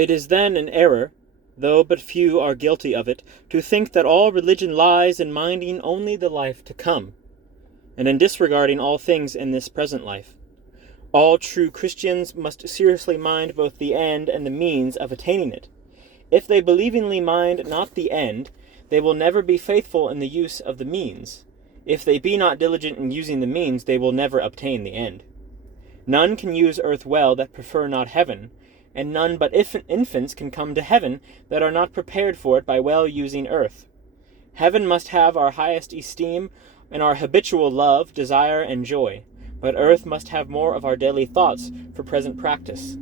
It is then an error, though but few are guilty of it, to think that all religion lies in minding only the life to come, and in disregarding all things in this present life. All true Christians must seriously mind both the end and the means of attaining it. If they believingly mind not the end, they will never be faithful in the use of the means. If they be not diligent in using the means, they will never obtain the end. None can use earth well that prefer not heaven, and none but infants can come to heaven that are not prepared for it by well using earth. Heaven must have our highest esteem and our habitual love, desire, and joy, but earth must have more of our daily thoughts for present practice.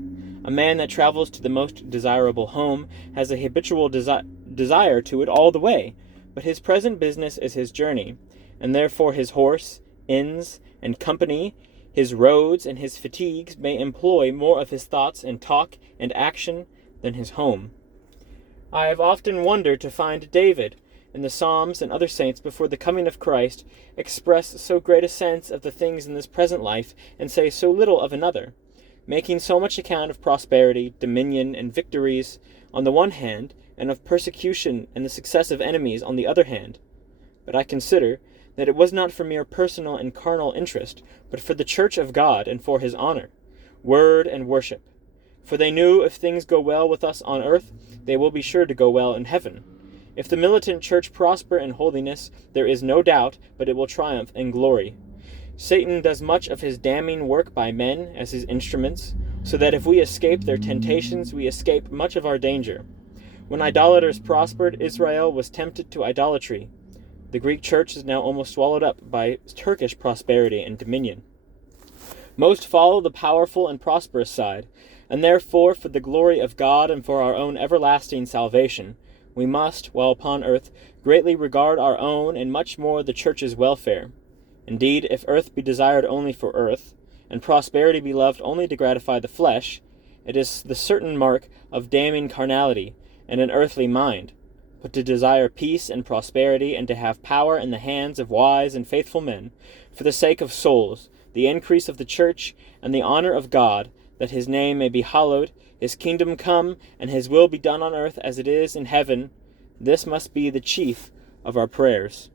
A man that travels to the most desirable home has a habitual desire to it all the way, but his present business is his journey, and therefore his horse, inns, and company, his roads, and his fatigues may employ more of his thoughts and talk and action than his home. I have often wondered to find David, in the Psalms and other saints before the coming of Christ, express so great a sense of the things in this present life, and say so little of another, making so much account of prosperity, dominion, and victories on the one hand, and of persecution and the success of enemies on the other hand. But I consider that it was not for mere personal and carnal interest, but for the church of God and for his honor, word, and worship. For they knew if things go well with us on earth, they will be sure to go well in heaven. If the militant church prosper in holiness, there is no doubt but it will triumph in glory. Satan does much of his damning work by men as his instruments, so that if we escape their temptations, we escape much of our danger. When idolaters prospered, Israel was tempted to idolatry. The Greek church is now almost swallowed up by Turkish prosperity and dominion. Most follow the powerful and prosperous side, and therefore, for the glory of God and for our own everlasting salvation, we must, while upon earth, greatly regard our own and much more the church's welfare. Indeed, if earth be desired only for earth, and prosperity be loved only to gratify the flesh, it is the certain mark of damning carnality and an earthly mind. But to desire peace and prosperity, and to have power in the hands of wise and faithful men, for the sake of souls, the increase of the church, and the honor of God, that his name may be hallowed, his kingdom come, and his will be done on earth as it is in heaven, this must be the chief of our prayers.